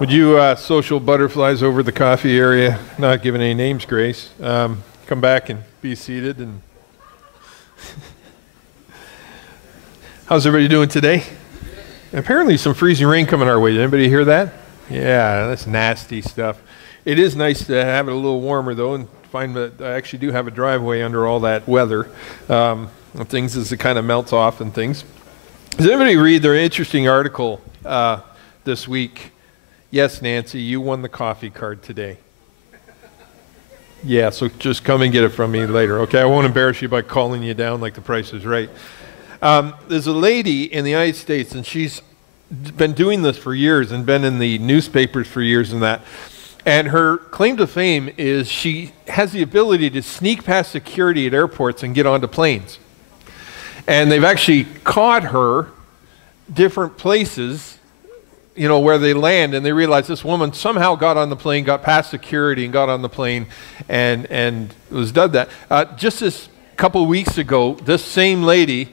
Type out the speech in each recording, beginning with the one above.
Would you social butterflies over the coffee area, not giving any names, Grace, come back and be seated? And how's everybody doing today? Apparently some freezing rain coming our way. Did anybody hear that? Yeah, that's nasty stuff. It is nice to have it a little warmer, though, and find that I actually do have a driveway under all that weather. Things as it kind of melts off and things. Does anybody read their interesting article this week? Yes, Nancy, you won the coffee card today. Yeah, so just come and get it from me later, okay? I won't embarrass you by calling you down like the price is right. There's a lady in the United States, and she's been doing this for years and been in the newspapers for years and that. And her claim to fame is she has the ability to sneak past security at airports and get onto planes. And they've actually caught her different places, you know, where they land, and they realize this woman somehow got on the plane, got past security and got on the plane and was done that. Just this couple of weeks ago, this same lady,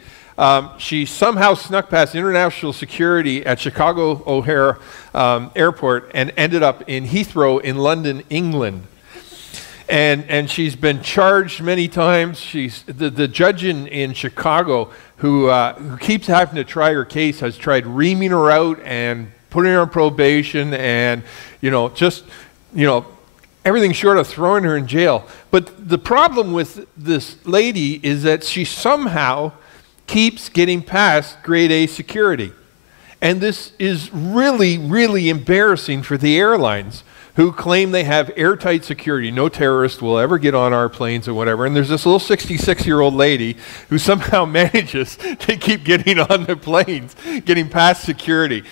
she somehow snuck past international security at Chicago O'Hare Airport and ended up in Heathrow in London, England. And she's been charged many times. She's the judge in Chicago who keeps having to try her case has tried reaming her out and putting her on probation and, everything short of throwing her in jail. But the problem with this lady is that she somehow keeps getting past grade A security. And this is really, really embarrassing for the airlines who claim they have airtight security. No terrorist will ever get on our planes or whatever. And there's this little 66-year-old lady who somehow manages to keep getting on the planes, getting past security.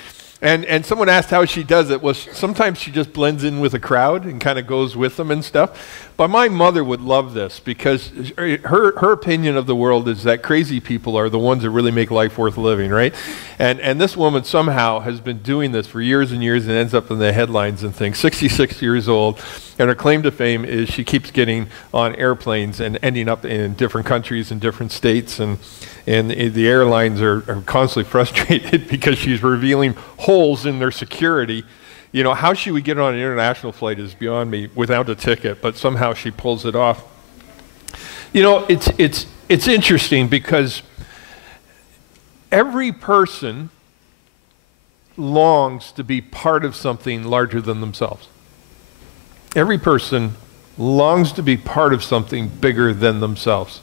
And someone asked how she does it. Well, sometimes she just blends in with a crowd and kind of goes with them and stuff. But my mother would love this because her opinion of the world is that crazy people are the ones that really make life worth living, right? And this woman somehow has been doing this for years and years and ends up in the headlines and things. 66 years old. And her claim to fame is she keeps getting on airplanes and ending up in different countries and different states. And the airlines are constantly frustrated because she's revealing holes in their security. You know, how she would get on an international flight is beyond me without a ticket, but somehow she pulls it off. You know, it's interesting because every person longs to be part of something larger than themselves. Every person longs to be part of something bigger than themselves.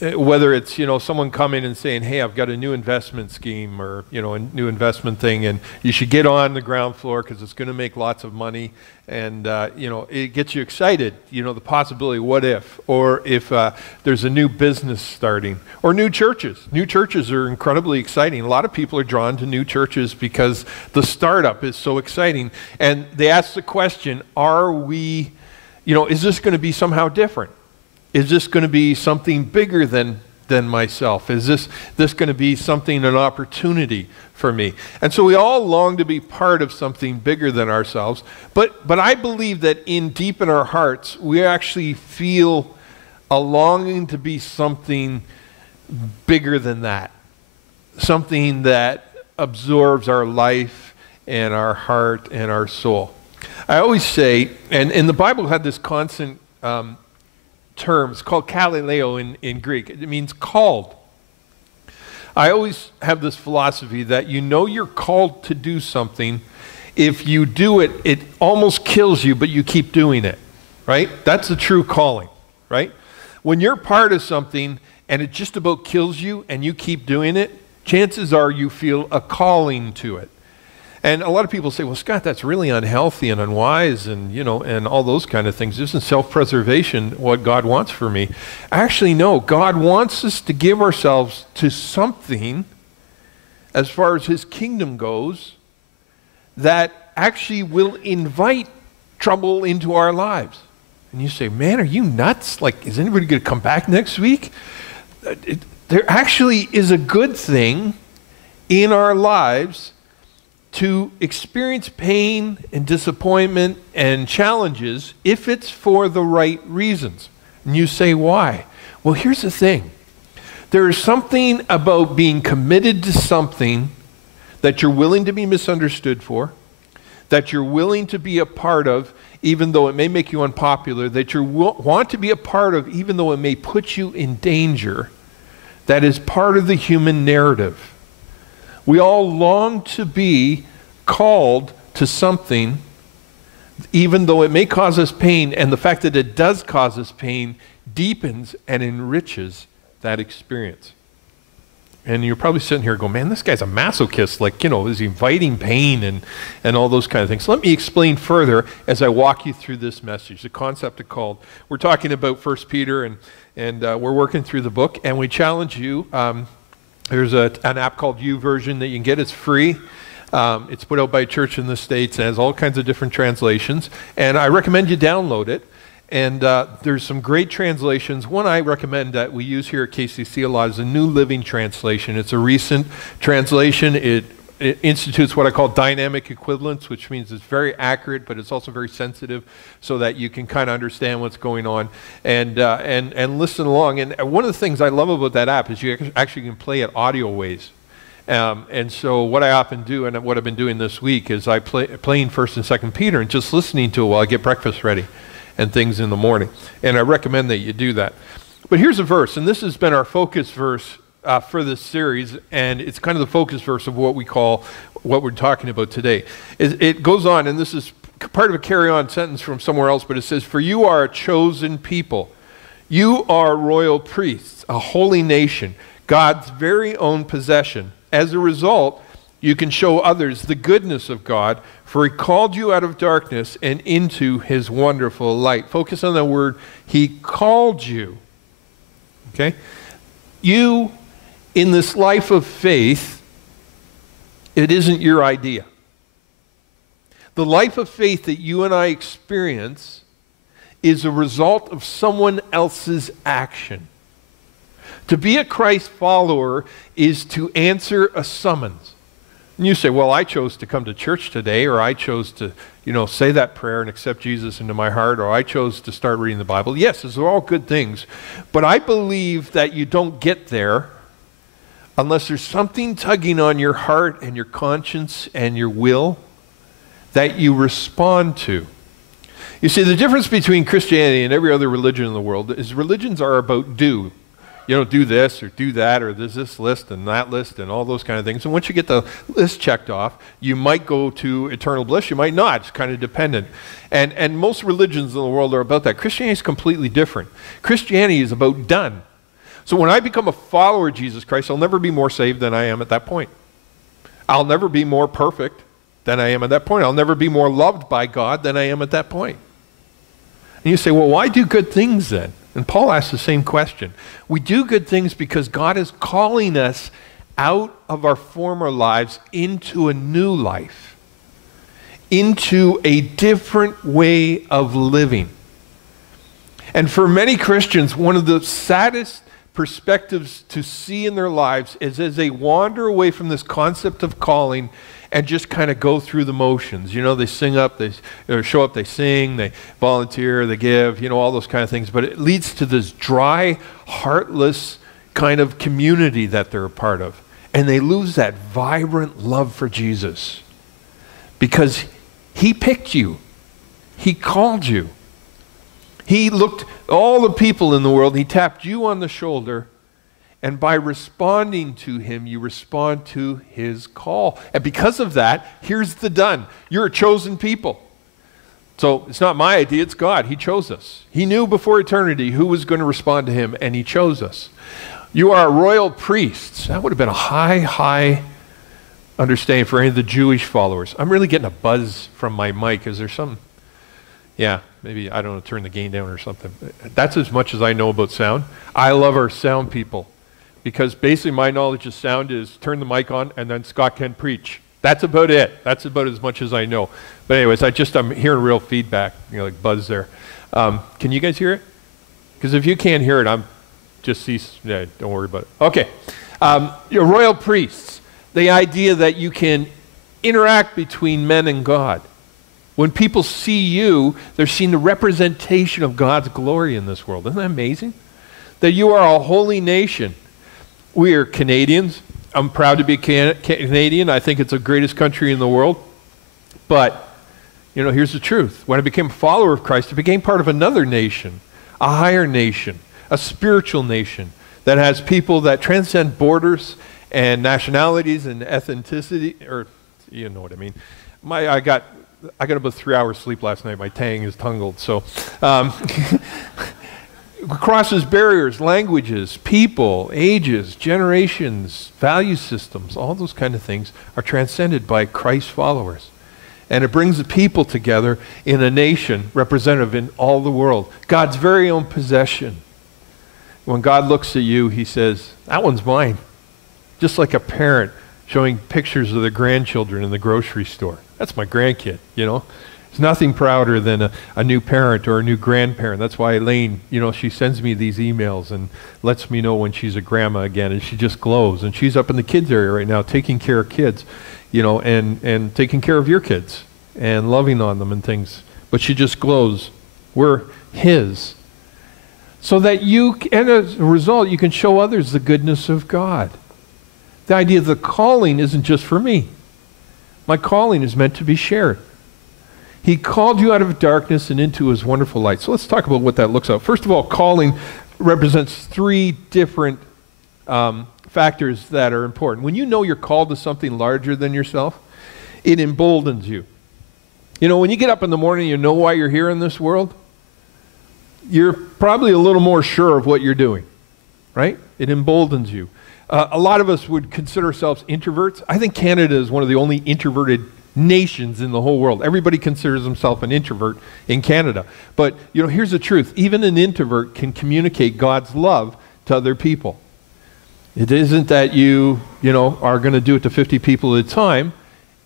Whether it's, someone coming and saying, hey, I've got a new investment scheme or, a new investment thing, and you should get on the ground floor because it's going to make lots of money. And, it gets you excited, the possibility, what if? Or if there's a new business starting. Or new churches. New churches are incredibly exciting. A lot of people are drawn to new churches because the startup is so exciting. And they ask the question, are we, is this going to be somehow different? Is this going to be something bigger than myself? Is this going to be something, an opportunity for me? And so we all long to be part of something bigger than ourselves. But I believe that in deep in our hearts, we actually feel a longing to be something bigger than that. Something that absorbs our life and our heart and our soul. I always say, and the Bible had this constant term. It's called kalileo in Greek. It means called. I always have this philosophy that you're called to do something. If you do it, it almost kills you, but you keep doing it, right? That's the true calling, right? When you're part of something and it just about kills you and you keep doing it, chances are you feel a calling to it. And a lot of people say, well, Scott, that's really unhealthy and unwise and, and all those kind of things. Isn't self-preservation what God wants for me? Actually, no. God wants us to give ourselves to something, as far as his kingdom goes, that actually will invite trouble into our lives. And you say, man, are you nuts? Like, is anybody going to come back next week? There actually is a good thing in our lives to experience pain and disappointment and challenges if it's for the right reasons. And you say, why? Well, here's the thing. There is something about being committed to something that you're willing to be misunderstood for, that you're willing to be a part of, even though it may make you unpopular, that you want to be a part of, even though it may put you in danger, that is part of the human narrative. We all long to be called to something, even though it may cause us pain, and the fact that it does cause us pain deepens and enriches that experience. And you're probably sitting here going, man, this guy's a masochist, like, is he inviting pain and all those kind of things. So let me explain further as I walk you through this message, the concept of called. We're talking about 1 Peter, and we're working through the book, and we challenge you. There's an app called YouVersion that you can get. It's free. It's put out by a church in the States and has all kinds of different translations, and I recommend you download it. And there's some great translations. One I recommend that we use here at KCC a lot is a New Living Translation. It's a recent translation. It institutes what I call dynamic equivalence, which means it's very accurate, but it's also very sensitive so that you can kind of understand what's going on and listen along. And one of the things I love about that app is you actually can play it audio ways. And so what I often do, and what I've been doing this week, is I playing 1st and 2nd Peter and just listening to it while I get breakfast ready and things in the morning. And I recommend that you do that. But here's a verse, and this has been our focus verse for this series, and it's kind of the focus verse of what we're talking about today. It goes on, and this is part of a carry-on sentence from somewhere else, but it says, "For you are a chosen people. You are royal priests, a holy nation, God's very own possession. As a result, you can show others the goodness of God, for he called you out of darkness and into his wonderful light." Focus on that word, he called you. Okay? You, in this life of faith, it isn't your idea. The life of faith that you and I experience is a result of someone else's action. To be a Christ follower is to answer a summons. And you say, well, I chose to come to church today, or I chose to, say that prayer and accept Jesus into my heart, or I chose to start reading the Bible. Yes, those are all good things. But I believe that you don't get there unless there's something tugging on your heart and your conscience and your will that you respond to. You see, the difference between Christianity and every other religion in the world is religions are about do. Do this or do that, or there's this list and that list and all those kind of things. And once you get the list checked off, you might go to eternal bliss, you might not. It's kind of dependent. And most religions in the world are about that. Christianity is completely different. Christianity is about done. So when I become a follower of Jesus Christ, I'll never be more saved than I am at that point. I'll never be more perfect than I am at that point. I'll never be more loved by God than I am at that point. And you say, well, why do good things then? And Paul asks the same question. We do good things because God is calling us out of our former lives into a new life, into a different way of living. And for many Christians, one of the saddest perspectives to see in their lives is as they wander away from this concept of calling and just kind of go through the motions. They sing up, they show up, they sing, they volunteer, they give, all those kind of things. But it leads to this dry, heartless kind of community that they're a part of. And they lose that vibrant love for Jesus because he picked you. He called you. He looked all the people in the world, he tapped you on the shoulder, and by responding to him, you respond to his call. And because of that, here's the done. You're a chosen people. So it's not my idea, it's God. He chose us. He knew before eternity who was going to respond to him, and he chose us. You are royal priests. That would have been a high understanding for any of the Jewish followers. I'm really getting a buzz from my mic. Is there some? Yeah, maybe, I don't know, turn the gain down or something. That's as much as I know about sound. I love our sound people because basically my knowledge of sound is turn the mic on and then Scott can preach. That's about it. That's about as much as I know. But anyways, I'm hearing real feedback, like buzz there. Can you guys hear it? Because if you can't hear it, don't worry about it. Okay, you're royal priests. The idea that you can interact between men and God. When people see you, they're seeing the representation of God's glory in this world. Isn't that amazing? That you are a holy nation. We are Canadians. I'm proud to be Canadian. I think it's the greatest country in the world. But, here's the truth. When I became a follower of Christ, I became part of another nation, a higher nation, a spiritual nation that has people that transcend borders and nationalities and ethnicity, or you know what I mean. I got about 3 hours sleep last night. My tang is tangled. So crosses barriers, languages, people, ages, generations, value systems, all those kind of things are transcended by Christ followers. And it brings the people together in a nation representative in all the world. God's very own possession. When God looks at you, he says, that one's mine. Just like a parent showing pictures of their grandchildren in the grocery store. That's my grandkid, There's nothing prouder than a new parent or a new grandparent. That's why Elaine, she sends me these emails and lets me know when she's a grandma again, and she just glows. And she's up in the kids area right now taking care of kids, and taking care of your kids and loving on them and things. But she just glows. We're his. So that and as a result, you can show others the goodness of God. The idea of the calling isn't just for me. My calling is meant to be shared. He called you out of darkness and into his wonderful light. So let's talk about what that looks like. First of all, calling represents three different factors that are important. When you know you're called to something larger than yourself, it emboldens you. When you get up in the morning, you know why you're here in this world, you're probably a little more sure of what you're doing, right? It emboldens you. A lot of us would consider ourselves introverts. I think Canada is one of the only introverted nations in the whole world. Everybody considers himself an introvert in Canada. But, here's the truth. Even an introvert can communicate God's love to other people. It isn't that you are going to do it to 50 people at a time.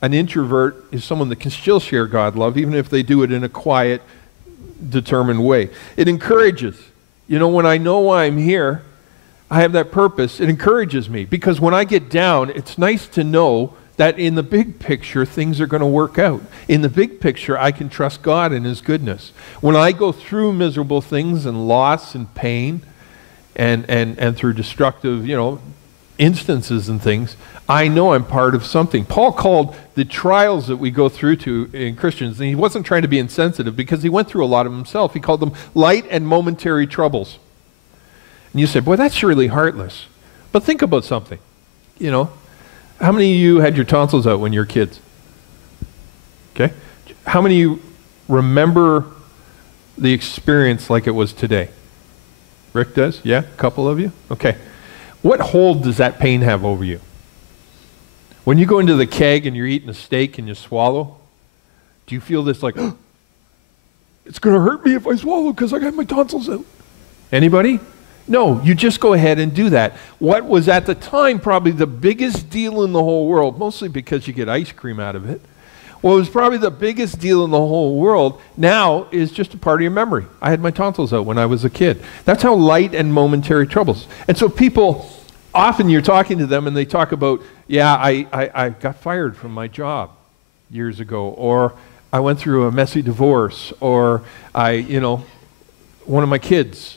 An introvert is someone that can still share God's love, even if they do it in a quiet, determined way. It encourages. When I know I'm here, I have that purpose. It encourages me, because when I get down, it's nice to know that in the big picture, things are going to work out. In the big picture, I can trust God and his goodness. When I go through miserable things and loss and pain and through destructive, instances and things, I know I'm part of something. Paul called the trials that we go through in Christians, and he wasn't trying to be insensitive because he went through a lot of them himself. He called them light and momentary troubles. And you say, boy, that's really heartless. But think about something. How many of you had your tonsils out when you were kids? Okay. How many of you remember the experience like it was today? Rick does? Yeah? A couple of you? Okay. What hold does that pain have over you? When you go into the keg and you're eating a steak and you swallow, do you feel this like, oh, it's going to hurt me if I swallow because I got my tonsils out? Anybody? No, you just go ahead and do that. What was at the time probably the biggest deal in the whole world, mostly because you get ice cream out of it, what was probably the biggest deal in the whole world now is just a part of your memory. I had my tonsils out when I was a kid. That's how light and momentary troubles. And so people, often you're talking to them and they talk about, yeah, I got fired from my job years ago, or I went through a messy divorce, or one of my kids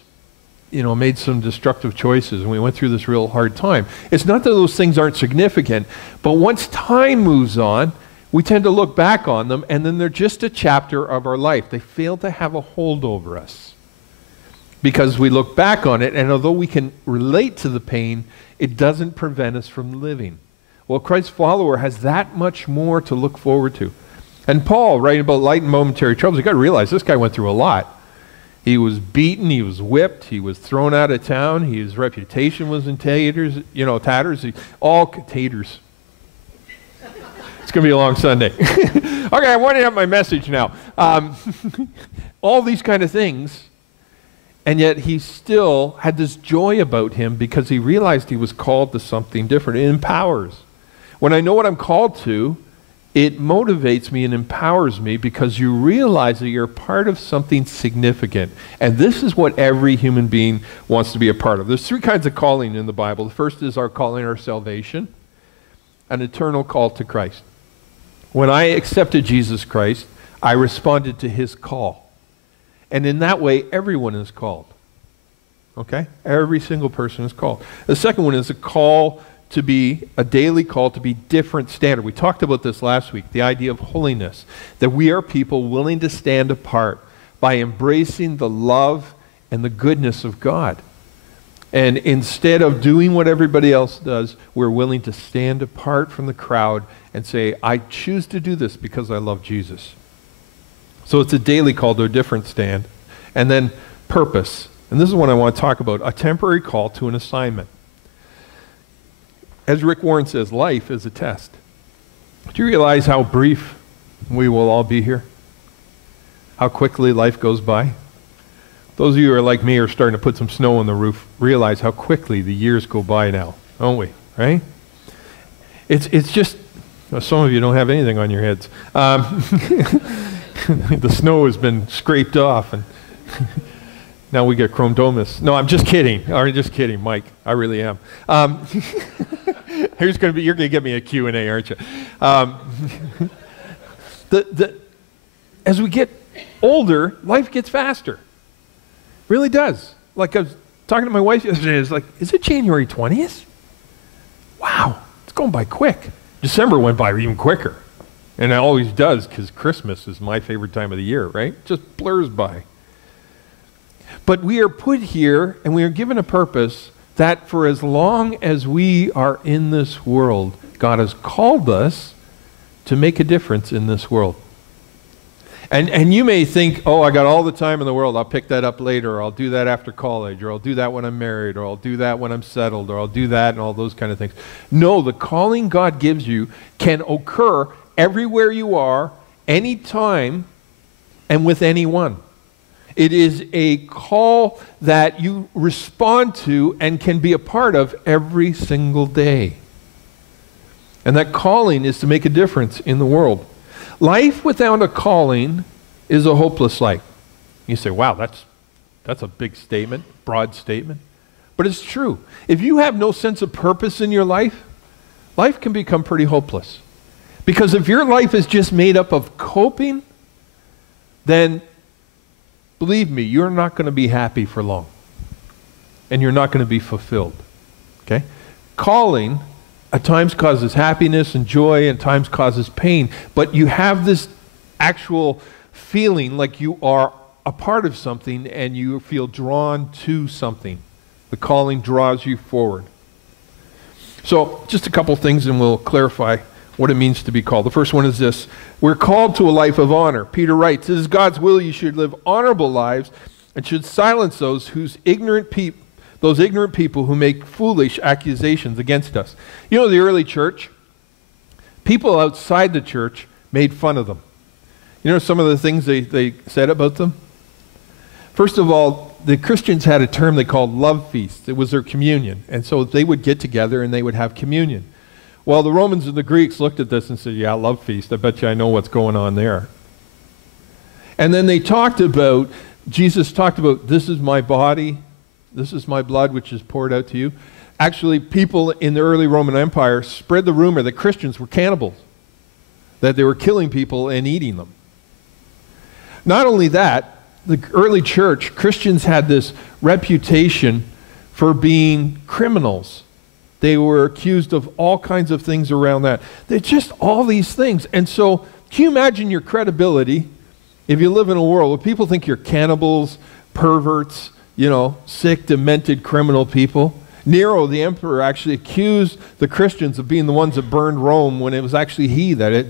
made some destructive choices and we went through this real hard time. It's not that those things aren't significant, but once time moves on, we tend to look back on them and then they're just a chapter of our life. They fail to have a hold over us because we look back on it, and although we can relate to the pain, it doesn't prevent us from living. Well, Christ's follower has that much more to look forward to. And Paul, writing about light and momentary troubles, you got to realize this guy went through a lot. He was beaten, he was whipped, he was thrown out of town, his reputation was in tatters, all taters. It's going to be a long Sunday. Okay, I want to have my message now. All these kind of things, and yet he still had this joy about him because he realized he was called to something different. It empowers. When I know what I'm called to, it motivates me and empowers me because you realize that you're part of something significant. And this is what every human being wants to be a part of. There's three kinds of calling in the Bible. The first is our calling, our salvation, an eternal call to Christ. When I accepted Jesus Christ, I responded to his call. And in that way, everyone is called. Okay? Every single person is called. The second one is a call to be a daily call to be different standard. We talked about this last week, the idea of holiness, that we are people willing to stand apart by embracing the love and the goodness of God. And instead of doing what everybody else does, we're willing to stand apart from the crowd and say, I choose to do this because I love Jesus. So it's a daily call to a different stand. And then purpose. And this is what I want to talk about, a temporary call to an assignment. As Rick Warren says, life is a test. Do you realize how brief we will all be here? How quickly life goes by? Those of you who are like me are starting to put some snow on the roof, realize how quickly the years go by now, don't we? Right? It's just, well, some of you don't have anything on your heads. The snow has been scraped off, and now we get chromodomus. No, I'm just kidding. I'm just kidding, Mike. I really am. You're going to get me a Q&A, aren't you? As we get older, life gets faster. Really does. Like I was talking to my wife yesterday, it's like, is it January 20th? Wow, it's going by quick. December went by even quicker. And it always does, because Christmas is my favorite time of the year, right? It just blurs by. But we are put here, and we are given a purpose that for as long as we are in this world, God has called us to make a difference in this world. And you may think, oh, I got all the time in the world. I'll pick that up later, or I'll do that after college, or I'll do that when I'm married, or I'll do that when I'm settled, or I'll do that and all those kind of things. No, the calling God gives you can occur everywhere you are, anytime, and with anyone. It is a call that you respond to and can be a part of every single day. And that calling is to make a difference in the world. Life without a calling is a hopeless life. You say, wow, that's a big statement, broad statement. But it's true. If you have no sense of purpose in your life, life can become pretty hopeless. Because if your life is just made up of coping, then believe me, you're not going to be happy for long. And you're not going to be fulfilled. Okay? Calling at times causes happiness and joy, and at times causes pain. But you have this actual feeling like you are a part of something and you feel drawn to something. The calling draws you forward. So just a couple things and we'll clarify what it means to be called. The first one is this. We're called to a life of honor. Peter writes, it is God's will you should live honorable lives and should silence those ignorant people who make foolish accusations against us. You know, the early church, people outside the church made fun of them. You know some of the things they said about them? First of all, the Christians had a term they called love feasts. It was their communion. And so they would get together and they would have communion. Well, the Romans and the Greeks looked at this and said, yeah, love feast. I bet you I know what's going on there. And then Jesus talked about, this is my body, this is my blood, which is poured out to you. Actually, people in the early Roman Empire spread the rumor that Christians were cannibals, that they were killing people and eating them. Not only that, the early church, Christians had this reputation for being criminals. They were accused of all kinds of things around that. They're just all these things. And so, can you imagine your credibility if you live in a world where people think you're cannibals, perverts, sick, demented, criminal people? Nero, the emperor, actually accused the Christians of being the ones that burned Rome when it was actually he that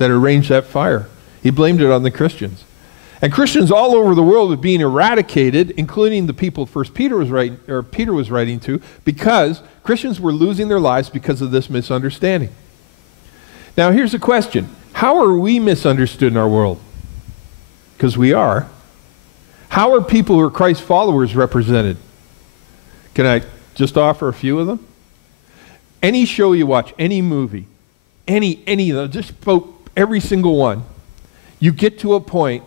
arranged that fire. He blamed it on the Christians. And Christians all over the world were being eradicated, including the people Peter was writing to, because Christians were losing their lives because of this misunderstanding. Now here's a question. How are we misunderstood in our world? Because we are. How are people who are Christ followers represented? Can I just offer a few of them? Any show you watch, any movie, any of them, just about every single one, you get to a point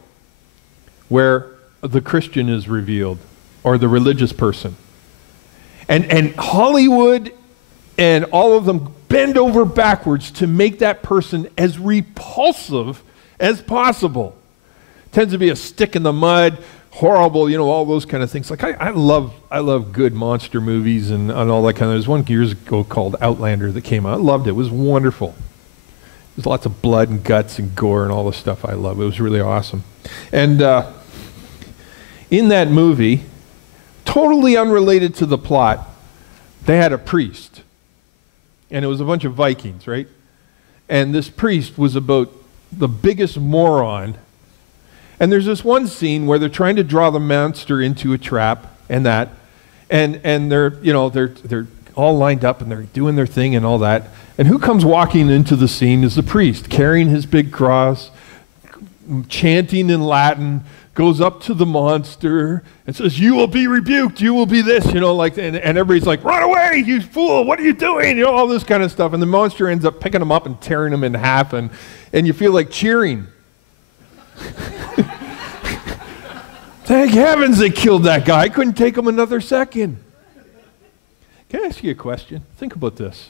where the Christian is revealed, or the religious person. And Hollywood and all of them bend over backwards to make that person as repulsive as possible. Tends to be a stick in the mud, horrible, all those kind of things. Like I love good monster movies and all that kind of. There's one years ago called Outlander that came out. I loved it. It was wonderful. There's lots of blood and guts and gore and all the stuff I love. It was really awesome. And in that movie, totally unrelated to the plot, they had a priest. And it was a bunch of Vikings, right? And this priest was about the biggest moron. And there's this one scene where they're trying to draw the monster into a trap and that. And they're, they're all lined up and they're doing their thing and all that. And who comes walking into the scene is the priest, carrying his big cross, chanting in Latin, goes up to the monster and says, "You will be rebuked, you will be this," and everybody's like, "Run away, you fool, what are you doing?" All this kind of stuff. And the monster ends up picking him up and tearing him in half, and you feel like cheering. Thank heavens they killed that guy. I couldn't take him another second. Can I ask you a question? Think about this.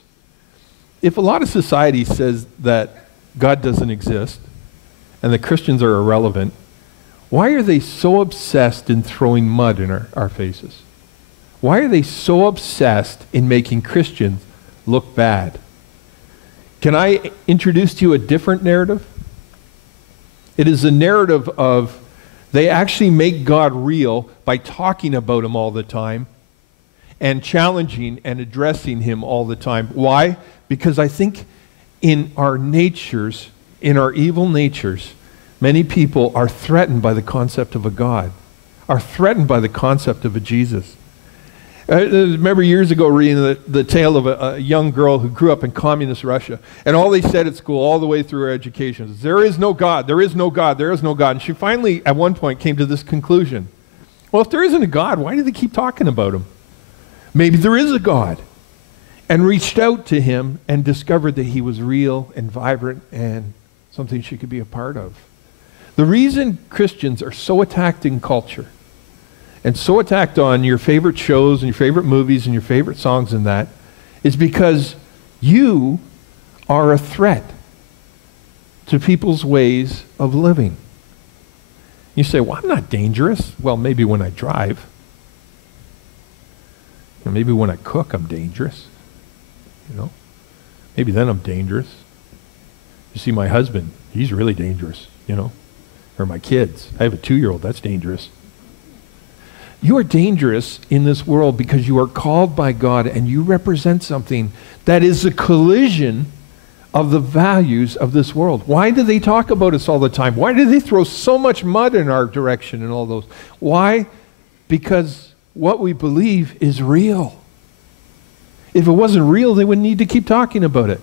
If a lot of society says that God doesn't exist and that Christians are irrelevant, why are they so obsessed in throwing mud in our faces? Why are they so obsessed in making Christians look bad? Can I introduce to you a different narrative? It is a narrative of they actually make God real by talking about him all the time and challenging and addressing him all the time. Why? Because I think in our natures, in our evil natures, many people are threatened by the concept of a God, are threatened by the concept of a Jesus. I remember years ago reading the tale of a young girl who grew up in communist Russia, and all they said at school all the way through her education is, "There is no God, there is no God, there is no God." And she finally, at one point, came to this conclusion. Well, if there isn't a God, why do they keep talking about him? Maybe there is a God. And reached out to him and discovered that he was real and vibrant and something she could be a part of. The reason Christians are so attacked in culture and so attacked on your favorite shows and your favorite movies and your favorite songs and that is because you are a threat to people's ways of living. You say, "Well, I'm not dangerous." Well, maybe when I drive. Or maybe when I cook, I'm dangerous. Maybe then I'm dangerous. You see my husband, he's really dangerous, Or my kids. I have a 2-year-old, that's dangerous. You are dangerous in this world because you are called by God and you represent something that is a collision of the values of this world. Why do they talk about us all the time? Why do they throw so much mud in our direction and all those? Why? Because what we believe is real. If it wasn't real, they wouldn't need to keep talking about it.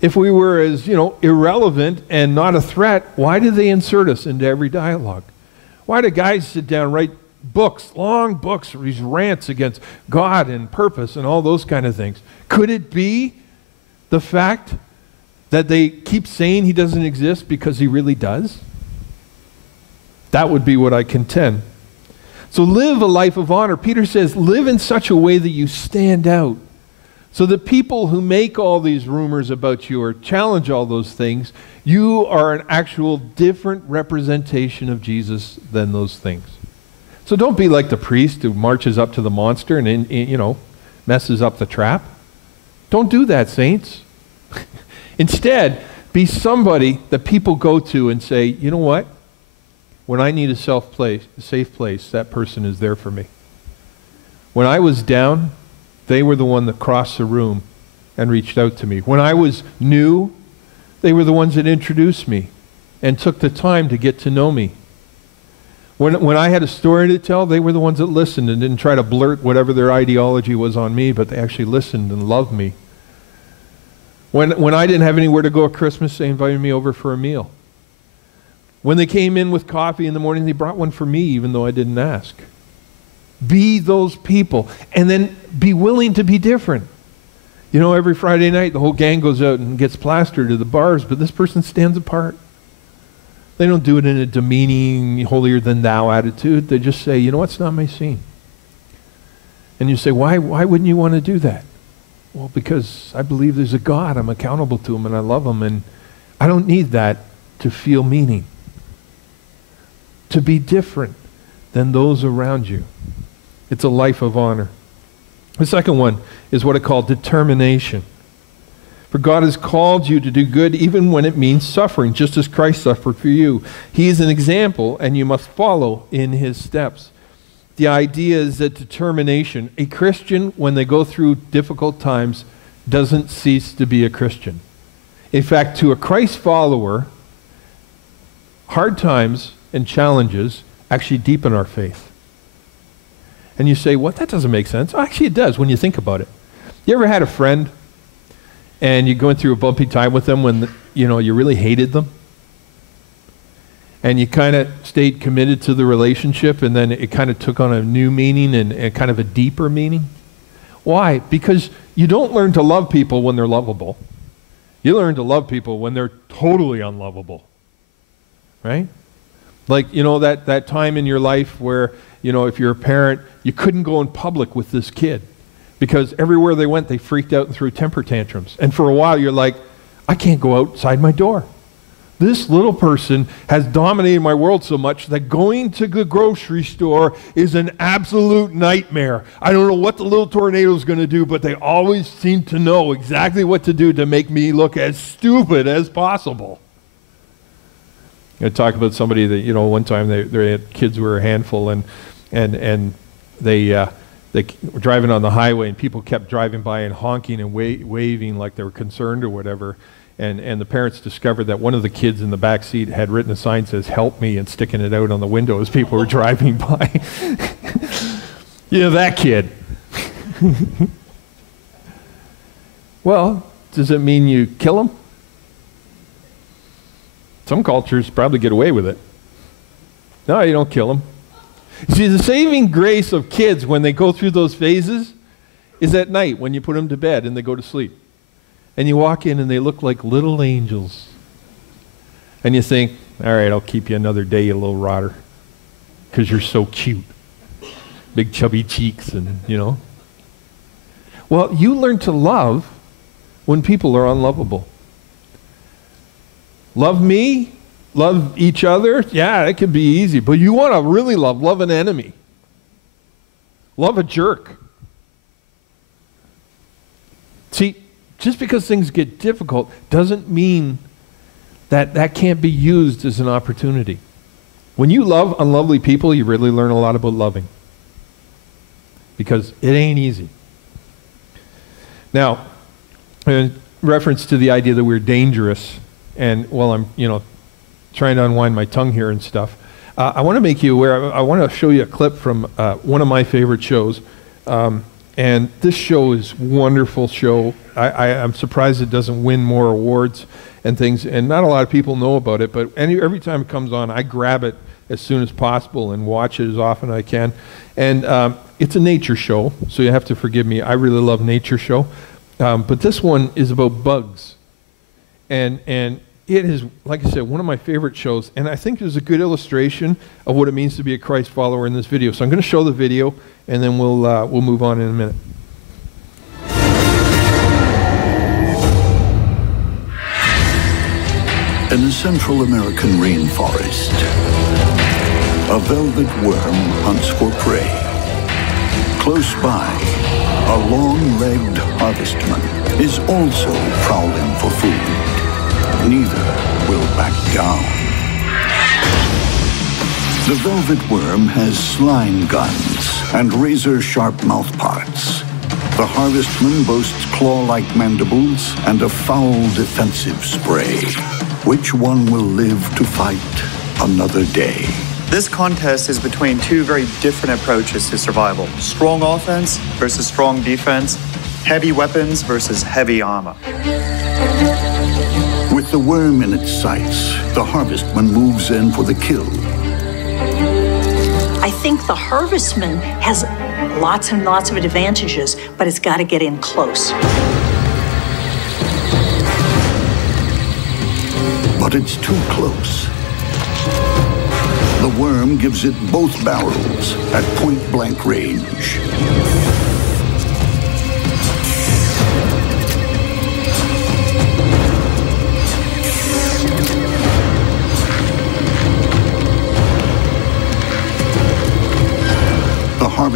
If we were as, irrelevant and not a threat, why do they insert us into every dialogue? Why do guys sit down and write books, long books, these rants against God and purpose and all those kind of things? Could it be the fact that they keep saying he doesn't exist because he really does? That would be what I contend. So live a life of honor. Peter says, live in such a way that you stand out. So that people who make all these rumors about you or challenge all those things, you are an actual different representation of Jesus than those things. So don't be like the priest who marches up to the monster and messes up the trap. Don't do that, saints. Instead, be somebody that people go to and say, "You know what? When I need a safe place, that person is there for me." When I was down, they were the one that crossed the room and reached out to me. When I was new, they were the ones that introduced me and took the time to get to know me. When I had a story to tell, they were the ones that listened and didn't try to blurt whatever their ideology was on me, but they actually listened and loved me. When I didn't have anywhere to go at Christmas, they invited me over for a meal. When they came in with coffee in the morning, they brought one for me, even though I didn't ask. Be those people, and then be willing to be different. Every Friday night, the whole gang goes out and gets plastered to the bars, but this person stands apart. They don't do it in a demeaning, holier-than-thou attitude. They just say, "You know what, it's not my scene." And you say, why wouldn't you want to do that? Well, because I believe there's a God. I'm accountable to him, and I love him, and I don't need that to feel meaning. to be different than those around you. It's a life of honor. The second one is what I call determination. For God has called you to do good even when it means suffering, just as Christ suffered for you. He is an example, and you must follow in his steps. The idea is that determination, a Christian, when they go through difficult times, doesn't cease to be a Christian. In fact, to a Christ follower, hard times and challenges actually deepen our faith. And you say, what? That doesn't make sense. Actually, it does when you think about it. You ever had a friend and you're going through a bumpy time with them when, you really hated them? And you kind of stayed committed to the relationship, and then it kind of took on a new meaning and kind of a deeper meaning? Why? Because you don't learn to love people when they're lovable. You learn to love people when they're totally unlovable. Right? Like, that time in your life where, if you're a parent, you couldn't go in public with this kid because everywhere they went, they freaked out and threw temper tantrums. And for a while, you're like, I can't go outside my door. This little person has dominated my world so much that going to the grocery store is an absolute nightmare. I don't know what the little tornado is going to do, but they always seem to know exactly what to do to make me look as stupid as possible. I talk about somebody that, one time they had kids who were a handful, and they were driving on the highway, and people kept driving by and honking and waving like they were concerned or whatever. And the parents discovered that one of the kids in the back seat had written a sign that says, "Help me," and sticking it out on the window as people were driving by. That kid. Well, does it mean you kill him? Some cultures probably get away with it. No, you don't kill them. See, the saving grace of kids when they go through those phases is at night when you put them to bed and they go to sleep. And you walk in and they look like little angels. And you think, all right, I'll keep you another day, you little rotter, because you're so cute. Big chubby cheeks and, Well, you learn to love when people are unlovable. Love me, love each other, yeah, it can be easy. But you want to really love an enemy. Love a jerk. See, just because things get difficult doesn't mean that can't be used as an opportunity. When you love unlovely people, you really learn a lot about loving. Because it ain't easy. Now, in reference to the idea that we're dangerous, and while I'm, trying to unwind my tongue here and stuff, I want to make you aware, I want to show you a clip from one of my favorite shows. And this show is a wonderful show. I'm surprised it doesn't win more awards and things, and not a lot of people know about it, but every time it comes on, I grab it as soon as possible and watch it as often as I can. And it's a nature show, so you have to forgive me. I really love nature show. But this one is about bugs. And it is, like I said, one of my favorite shows, and I think there's a good illustration of what it means to be a Christ follower in this video. So I'm going to show the video, and then we'll move on in a minute. In a Central American rainforest, a velvet worm hunts for prey. Close by, a long-legged harvestman is also prowling for food. Neither will back down. The velvet worm has slime guns and razor-sharp mouthparts. The harvestman boasts claw-like mandibles and a foul defensive spray. Which one will live to fight another day? This contest is between two very different approaches to survival. Strong offense versus strong defense. Heavy weapons versus heavy armor. With the worm in its sights, the harvestman moves in for the kill. I think the harvestman has lots and lots of advantages, but it's got to get in close. But it's too close. The worm gives it both barrels at point-blank range.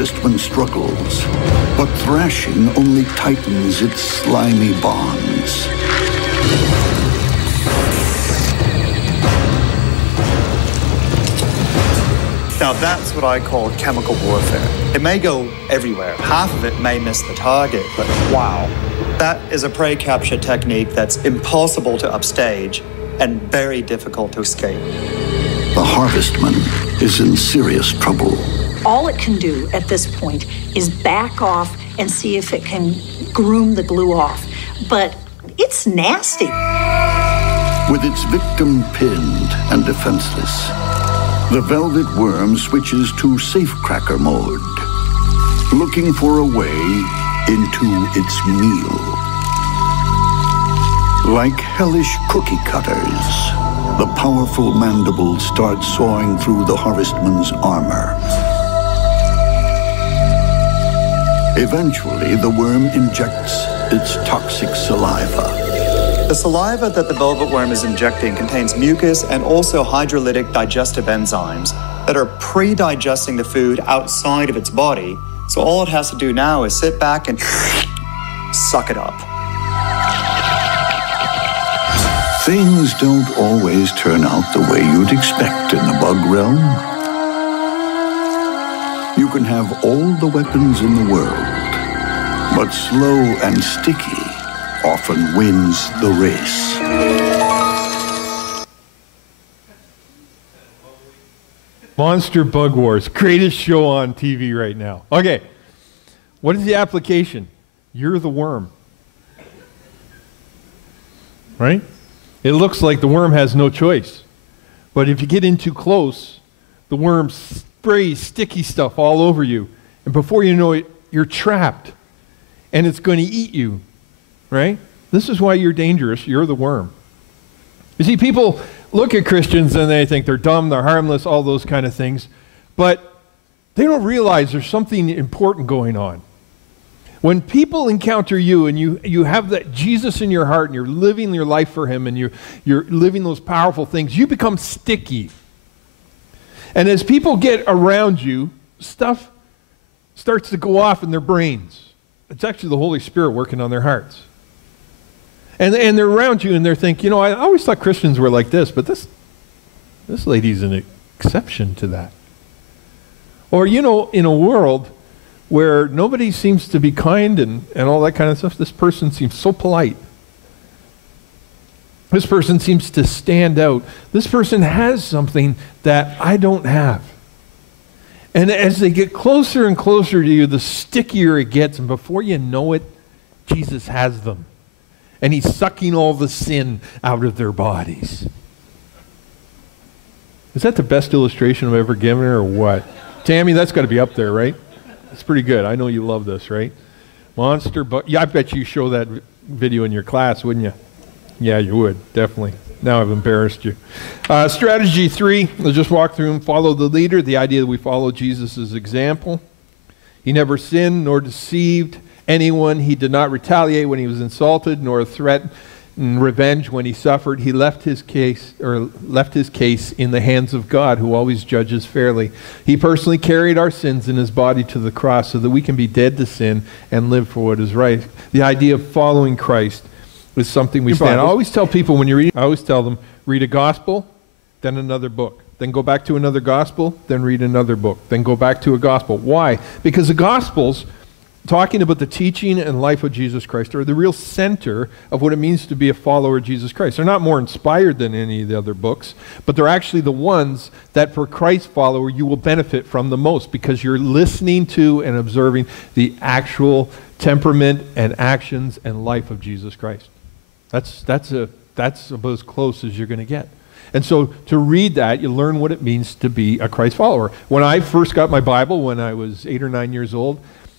harvestman struggles, but thrashing only tightens its slimy bonds. Now that's what I call chemical warfare. It may go everywhere. Half of it may miss the target, but wow. That is a prey capture technique that's impossible to upstage and very difficult to escape. The harvestman is in serious trouble. All it can do at this point is back off and see if it can groom the glue off. But it's nasty. With its victim pinned and defenseless, the velvet worm switches to safecracker mode, looking for a way into its meal. Like hellish cookie cutters, the powerful mandibles start sawing through the harvestman's armor. Eventually, the worm injects its toxic saliva. The saliva that the velvet worm is injecting contains mucus and also hydrolytic digestive enzymes that are pre-digesting the food outside of its body. So all it has to do now is sit back and suck it up. Things don't always turn out the way you'd expect in the bug realm. You can have all the weapons in the world, but slow and sticky often wins the race. Monster Bug Wars, greatest show on TV right now. Okay, what is the application? You're the worm. Right? It looks like the worm has no choice. But if you get in too close, the worm sprays sticky stuff all over you. And before you know it, you're trapped. And it's going to eat you. Right? This is why you're dangerous. You're the worm. You see, people look at Christians and they think they're dumb, they're harmless, all those kind of things. But they don't realize there's something important going on. When people encounter you and you have that Jesus in your heart and you're living your life for him and you're living those powerful things, you become sticky. And as people get around you, stuff starts to go off in their brains. It's actually the Holy Spirit working on their hearts. And they're around you and they're thinking, I always thought Christians were like this, but this lady's an exception to that. Or, in a world where nobody seems to be kind and all that kind of stuff, this person seems so polite. This person seems to stand out. This person has something that I don't have. And as they get closer and closer to you, the stickier it gets, and before you know it, Jesus has them. And he's sucking all the sin out of their bodies. Is that the best illustration I've ever given or what? Tammy, that's got to be up there, right? It's pretty good. I know you love this, right? Monster bug. Yeah, I bet you show that video in your class, wouldn't you? Yeah, you would, definitely. Now I've embarrassed you. Strategy 3, let's just walk through and follow the leader. The idea that we follow Jesus' example. He never sinned nor deceived anyone. He did not retaliate when he was insulted, nor threaten revenge when he suffered. He left his case in the hands of God, who always judges fairly. He personally carried our sins in his body to the cross so that we can be dead to sin and live for what is right. The idea of following Christ is something we stand. I always tell people when you read, I always tell them, read a gospel, then another book. Then go back to another gospel, then read another book. Then go back to a gospel. Why? Because the gospels, talking about the teaching and life of Jesus Christ, are the real center of what it means to be a follower of Jesus Christ. They're not more inspired than any of the other books, but they're actually the ones that for Christ's follower you will benefit from the most, because you're listening to and observing the actual temperament and actions and life of Jesus Christ. That's about as close as you're going to get. And so to read that, you learn what it means to be a Christ follower. When I first got my Bible when I was 8 or 9 years old,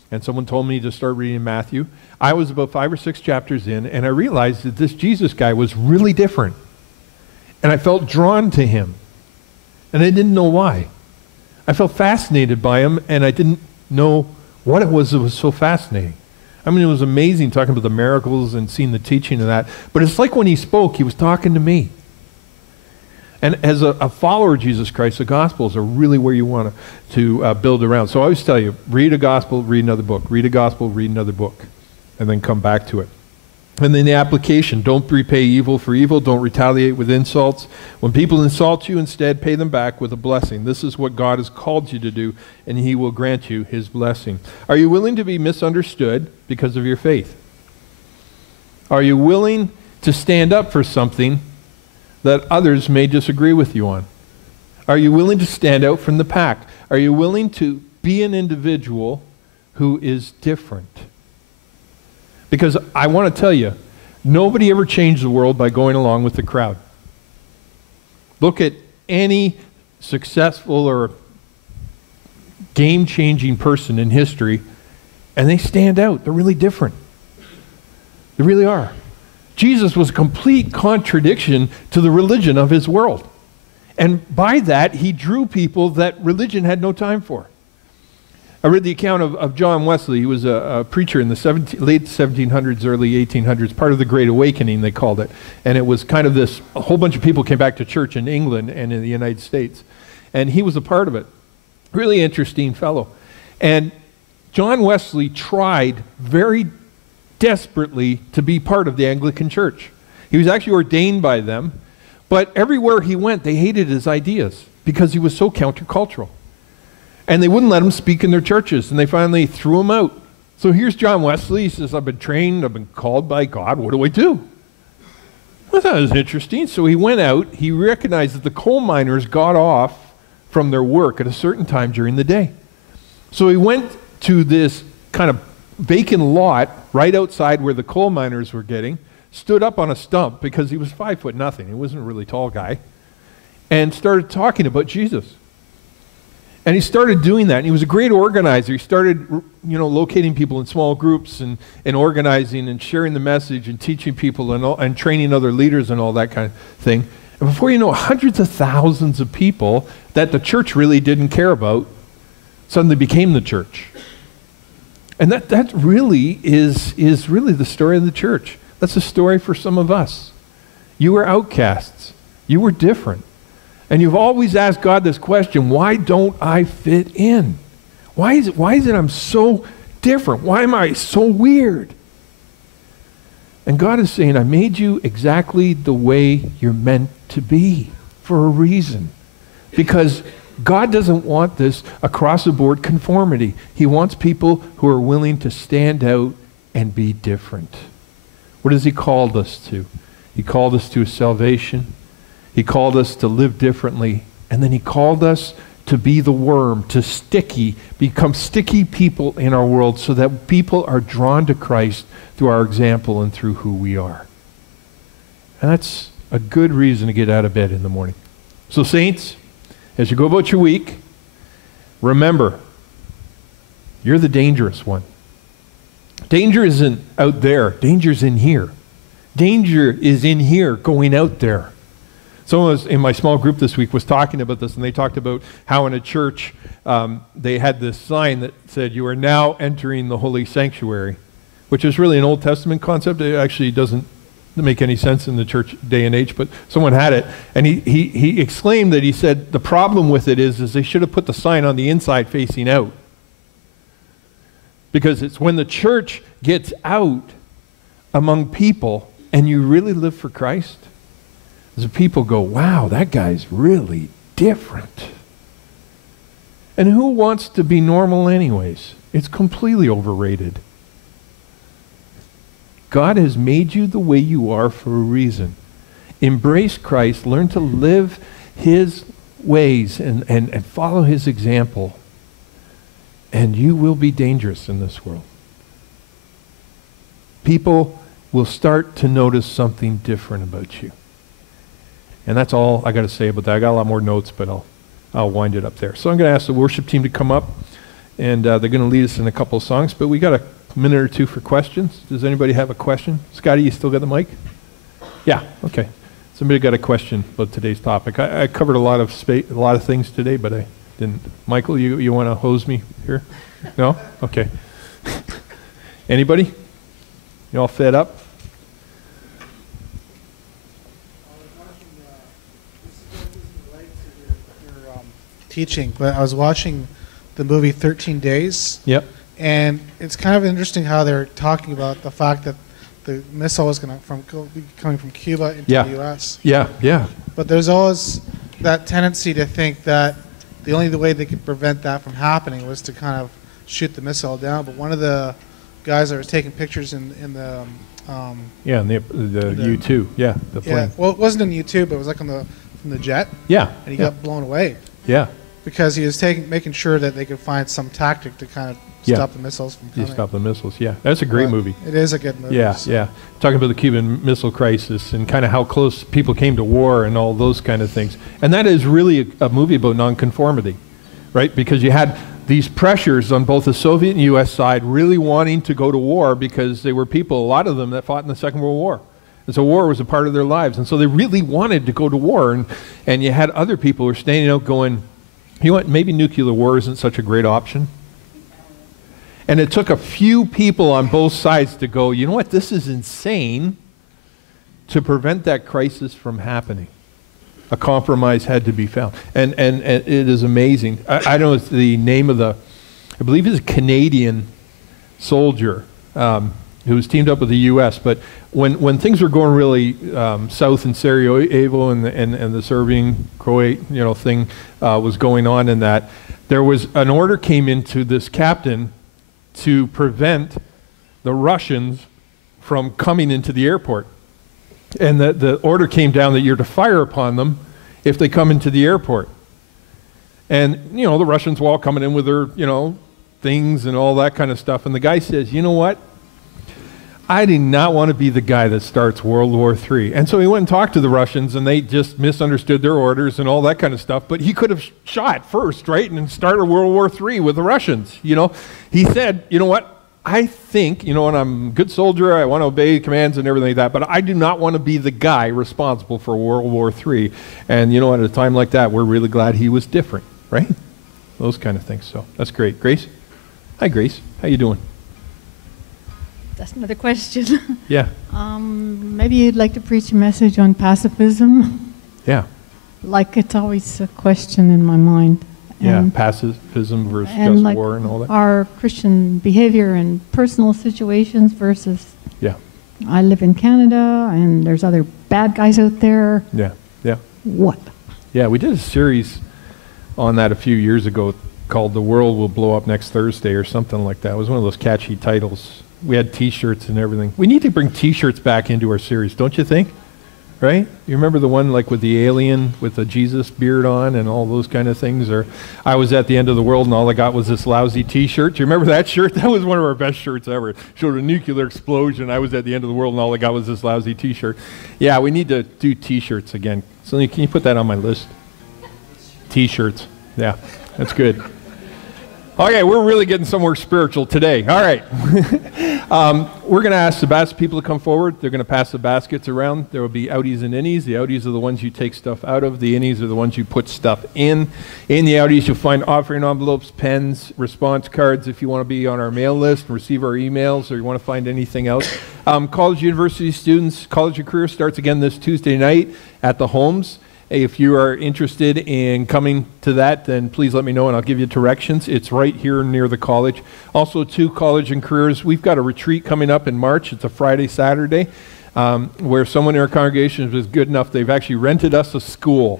and someone told me to start reading Matthew, I was about 5 or 6 chapters in, and I realized that this Jesus guy was really different. And I felt drawn to him. And I didn't know why. I felt fascinated by him, and I didn't know what it was that was so fascinating. I mean, it was amazing talking about the miracles and seeing the teaching of that. But it's like when he spoke, he was talking to me. And as a follower of Jesus Christ, the Gospels are really where you want to build around. So I always tell you, read a Gospel, read another book. Read a Gospel, read another book. And then come back to it. And then the application, don't repay evil for evil. Don't retaliate with insults. When people insult you, instead pay them back with a blessing. This is what God has called you to do, and he will grant you his blessing. Are you willing to be misunderstood because of your faith? Are you willing to stand up for something that others may disagree with you on? Are you willing to stand out from the pack? Are you willing to be an individual who is different? Because I want to tell you, nobody ever changed the world by going along with the crowd. Look at any successful or game-changing person in history, and they stand out. They're really different. They really are. Jesus was a complete contradiction to the religion of his world. And by that, he drew people that religion had no time for. I read the account of John Wesley. He was a preacher in the late 1700s, early 1800s, part of the Great Awakening, they called it. And it was kind of this, a whole bunch of people came back to church in England and in the United States. And he was a part of it. Really interesting fellow. And John Wesley tried very desperately to be part of the Anglican Church. He was actually ordained by them, but everywhere he went, they hated his ideas because he was so countercultural. And they wouldn't let him speak in their churches, and they finally threw him out. So here's John Wesley. He says, I've been trained, I've been called by God. What do I do? I thought it was interesting. So he went out. He recognized that the coal miners got off from their work at a certain time during the day. So he went to this kind of vacant lot right outside where the coal miners were getting, stood up on a stump because he was 5'0". He wasn't a really tall guy, and started talking about Jesus. And he started doing that, and he was a great organizer. He started, locating people in small groups and organizing and sharing the message and teaching people and training other leaders and all that kind of thing. And before you know, hundreds of thousands of people that the church really didn't care about suddenly became the church. And that really is really the story of the church. That's a story for some of us. You were outcasts. You were different. And you've always asked God this question, why don't I fit in? Why is it I'm so different? Why am I so weird? And God is saying, I made you exactly the way you're meant to be for a reason. Because God doesn't want this across-the-board conformity. He wants people who are willing to stand out and be different. What has he called us to? He called us to salvation. He called us to live differently, and then he called us to be the worm, to become sticky people in our world so that people are drawn to Christ through our example and through who we are. And that's a good reason to get out of bed in the morning. So saints, as you go about your week, remember, you're the dangerous one. Danger isn't out there. Danger's in here. Danger is in here going out there. Someone in my small group this week was talking about this, and they talked about how in a church they had this sign that said, you are now entering the holy sanctuary, which is really an Old Testament concept. It actually doesn't make any sense in the church day and age, but someone had it. And he exclaimed that he said the problem with it is they should have put the sign on the inside facing out. Because it's when the church gets out among people and you really live for Christ, the people go, wow, that guy's really different. And who wants to be normal anyways? It's completely overrated. God has made you the way you are for a reason. Embrace Christ. Learn to live his ways and follow his example. And you will be dangerous in this world. People will start to notice something different about you. And that's all I got to say about that. I got a lot more notes, but I'll wind it up there. So I'm going to ask the worship team to come up, and they're going to lead us in a couple of songs. But we got a minute or two for questions. Does anybody have a question? Scotty, you still got the mic? Yeah. Okay. Somebody got a question about today's topic. I covered a lot of things today, but I didn't. Michael, you want to hose me here? No? Okay. Anybody? You all fed up? teaching, but I was watching the movie 13 Days. Yep. And it's kind of interesting how they're talking about the fact that the missile is going to be coming from Cuba into the U.S. Yeah, yeah. But there's always that tendency to think that the only way they could prevent that from happening was to kind of shoot the missile down. But one of the guys that was taking pictures in the and the U-2, the plane. Yeah, well, it wasn't in the U-2, but it was like from the jet. Yeah. And he got blown away. Yeah. Because he was making sure that they could find some tactic to kind of stop the missiles from coming. Stop the missiles, yeah. That's a great movie. It is a good movie. Yeah, yeah. Talking about the Cuban Missile Crisis and kind of how close people came to war and all those kind of things. And that is really a movie about nonconformity, right? Because you had these pressures on both the Soviet and U.S. side really wanting to go to war because they were people, a lot of them, that fought in the Second World War. And so war was a part of their lives. And so they really wanted to go to war. And you had other people who were standing out going, you know what, maybe nuclear war isn't such a great option. And it took a few people on both sides to go, you know what, this is insane, to prevent that crisis from happening. A compromise had to be found. And it is amazing. I don't know if the name of I believe it's a Canadian soldier who was teamed up with the U.S., but when things were going really south in Sarajevo and the Serbian, Croat, thing was going on in that, there was an order came into this captain to prevent the Russians from coming into the airport. And the order came down that you're to fire upon them if they come into the airport. And, the Russians were all coming in with their, things and all that kind of stuff. And the guy says, you know what? I do not want to be the guy that starts World War III. And so he went and talked to the Russians, and they just misunderstood their orders and all that kind of stuff. But he could have shot first, right, and started World War III with the Russians, He said, you know what? I think, and I'm a good soldier, I want to obey commands and everything like that, but I do not want to be the guy responsible for World War III. And, at a time like that, we're really glad he was different, right? Those kind of things. So that's great. Grace? Hi, Grace. How you doing? That's another question. Yeah. Maybe you'd like to preach a message on pacifism. Yeah. Like it's always a question in my mind. Yeah, pacifism versus just like war and all that. Our Christian behavior in personal situations versus. Yeah. I live in Canada, and there's other bad guys out there. Yeah, yeah. What? Yeah, we did a series on that a few years ago called "The World Will Blow Up Next Thursday" or something like that. It was one of those catchy titles. We had T-shirts and everything. We need to bring T-shirts back into our series, don't you think? Right? You remember the one like with the alien with the Jesus beard on and all those kind of things? Or I was at the end of the world and all I got was this lousy T-shirt. Do you remember that shirt? That was one of our best shirts ever. It showed a nuclear explosion. I was at the end of the world and all I got was this lousy T-shirt. Yeah, we need to do T-shirts again. So can you put that on my list? T-shirts. Yeah, that's good. Okay, we're really getting somewhere spiritual today. All right. We're going to ask the people to come forward. They're going to pass the baskets around. There will be outies and innies. The outies are the ones you take stuff out of. The innies are the ones you put stuff in. In the outies, you'll find offering envelopes, pens, response cards if you want to be on our mail list and receive our emails or you want to find anything else. College university students, College of Career starts again this Tuesday night at the Homes. If you are interested in coming to that, then please let me know and I'll give you directions. It's right here near the college. Also, to College and Careers, we've got a retreat coming up in March. It's a Friday, Saturday, where someone in our congregation was good enough, they've actually rented us a school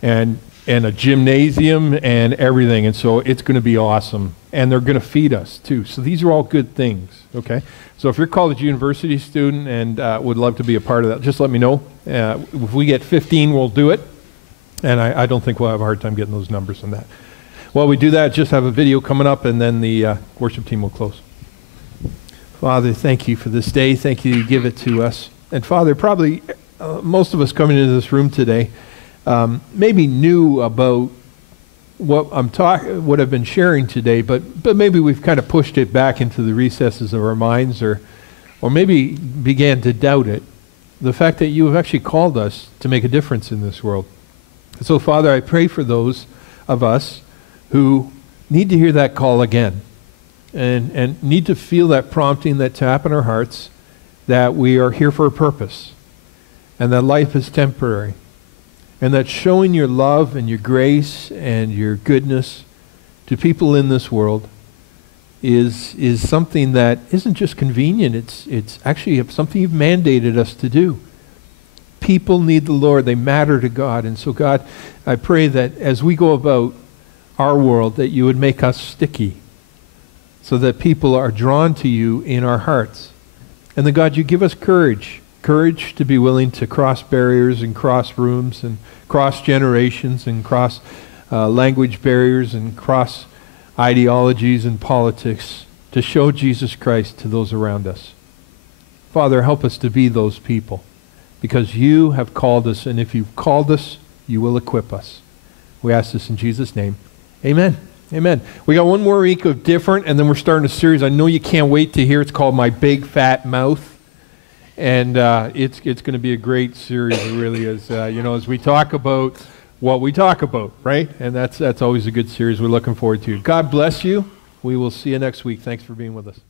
and a gymnasium and everything. And so it's going to be awesome. And they're going to feed us too. So these are all good things, okay? So if you're a college university student and would love to be a part of that, just let me know. If we get 15, we'll do it. And I don't think we'll have a hard time getting those numbers on that. While we do that, just have a video coming up and then the worship team will close. Father, thank you for this day. Thank you give it to us. And Father, probably most of us coming into this room today maybe knew about what I've been sharing today, but maybe we've kind of pushed it back into the recesses of our minds, or maybe began to doubt it. The fact that you have actually called us to make a difference in this world. So, Father, I pray for those of us who need to hear that call again, and need to feel that prompting, that tap in our hearts, that we are here for a purpose, and that life is temporary. And that showing your love and your grace and your goodness to people in this world is something that isn't just convenient, it's actually something you've mandated us to do. People need the Lord, they matter to God. And so God, I pray that as we go about our world, that you would make us sticky, so that people are drawn to you in our hearts. And then God, you give us courage to be willing to cross barriers and cross rooms and cross generations and cross language barriers and cross ideologies and politics to show Jesus Christ to those around us. Father, help us to be those people, because you have called us, and if you've called us, you will equip us. We ask this in Jesus' name. Amen. Amen. We got one more week of different, and then we're starting a series I know you can't wait to hear. It's called My Big Fat Mouth. And it's going to be a great series. It really is. As we talk about what we talk about, right? And that's always a good series we're looking forward to. God bless you. We will see you next week. Thanks for being with us.